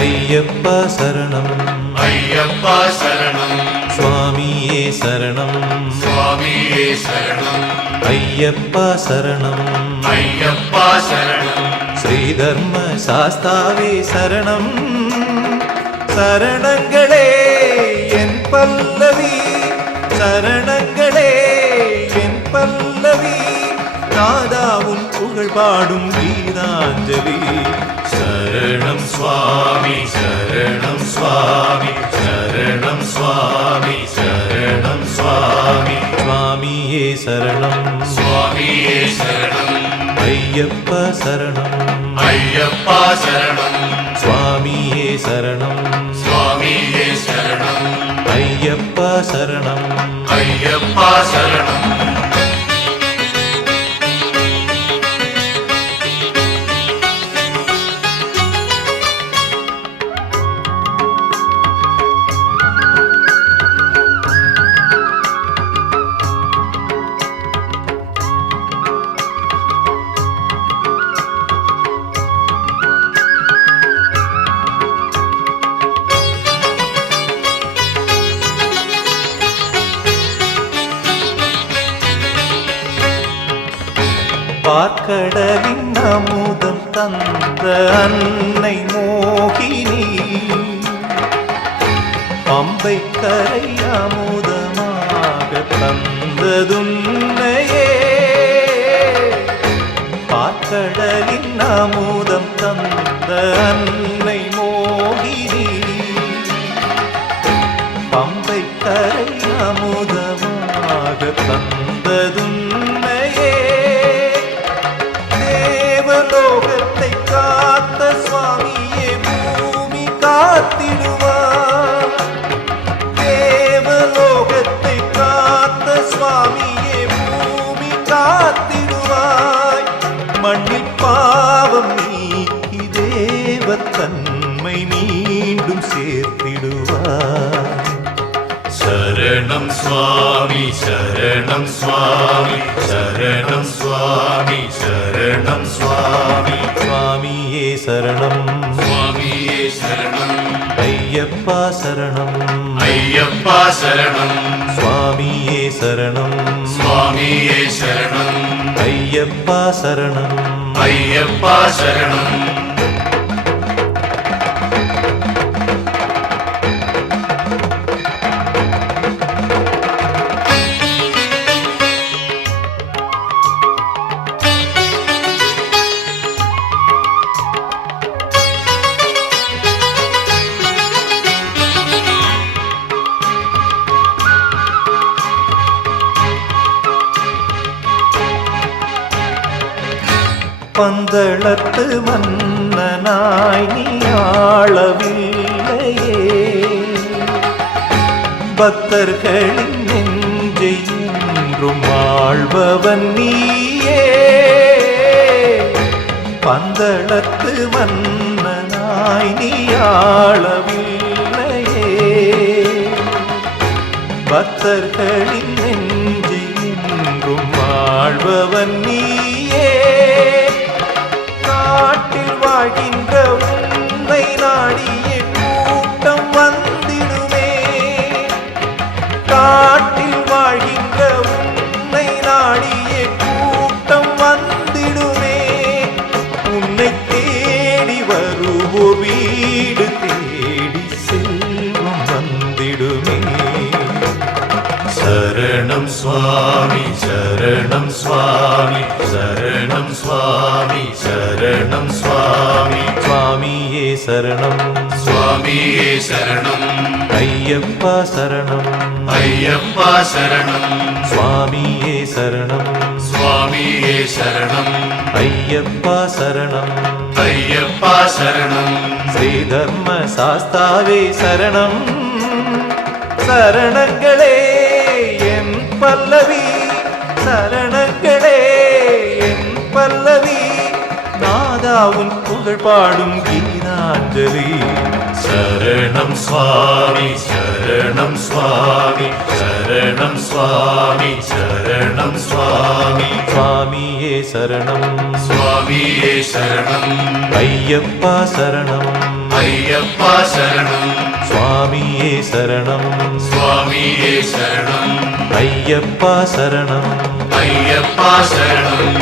ஐயப்பா சரணம் ஐயப்பா சரணம் சுவாமியே சரணம் சுவாமியே சரணம் ஐயப்பா சரணம் ஐயப்பா சரணம் ஸ்ரீதர்ம சாஸ்தாவே சரணம் சரணங்களே என் பல்லவி சரணங்களே என் பல்லவி நாதாவும் புகழ் பாடும் கீதாஞ்சலி சரணம் சுவாமி சரணம் சுவாமி சரணம் சுவாமி சரணம் சுவாமி சுவாமியே சரணம் சுவாமியே சரணம் ஐயப்பா சரணம் ஐயப்பா சரணம் சுவாமியே சரணம் சுவாமியே சரணம் ஐயப்பா சரணம் ஐயப்பா சரணம் பார்க்கடலின் அமுதம் தந்த அன்னை மோகினி பம்பை கரை அமுதமாக தந்ததுன்னையே பார்க்கடலின் அமுதம் தந்த அன்னை மோகினி பம்பை கரை அமுதமாக தந்ததுன்னையே தேவலோகத்தை காத்த சுவாமியே பூமி காத்திடுவார் தேவலோகத்தை காத்த சுவாமியே பூமி காத்திடுவாய் மண்ணில் பாவம் நீக்கி தேவத்தன்மை மீண்டும் சேர்த்திடுவார் சரணம் சுவாமி சரணம் சுவாமி சரணம் சுவாமி சரணம் சுவாமி சுவாமியே சரணம் சுவாமியே சரணம் ஐயப்பா சரணம் ஐயப்பா சரணம் சுவாமியே சரணம் சுவாமியே சரணம் ஐயப்பா சரணம் ஐயப்பா சரணம் பந்தளத்து மன்னனாய் நீ ஆளவில்லையே பக்தர்களின் நெஞ்சை என்றும் ஆள்பவன் நீயே பந்தளத்து மன்னனாய் நீ ஆளவில்லையே பக்தர்களின் நெஞ்சை என்றும் ஆள்பவன் நீயே காட்டில் வாழ்கின்ற உன்னை நாடிய கூட்டம் வந்திடுமே காட்டில் வாழ்கின்ற உன்னை நாடிய கூட்டம் வந்திடுமே உன்னை தேடி வருவோர் வீடு தேடி செல்வம் வந்திடுமே சரணம் சுவாமி சரணம் சுவாமி சரணம் சுவாமி சரணம் சுவாமி சுவாமியே சரணம் சுவாமியே சரணம் ஐயப்பா சரணம் ஐயப்பா சரணம் சுவாமியே சரணம் சுவாமியே சரணம் ஐயப்பா சரணம் ஐயப்பா சரணம் ஸ்ரீதர்ம சாஸ்தாவே சரணம் சரணங்களே என் பல்லவி சரணங்களே என் பல்லவி நாதாவுன் புகழ் பாடும் கீதாஞ்சலி சரணம் சுவாமி சரணம் சுவாமி சரணம் சுவாமி சரணம் சுவாமி சுவாமியே சரணம் சுவாமியே சரணம் ஐயப்பா சரணம் അയ്യപ്പ ശരണം സ്വാമിയേ ശരണം സ്വാമിയേ ശരണം അയ്യപ്പ ശരണം അയ്യപ്പ ശരണം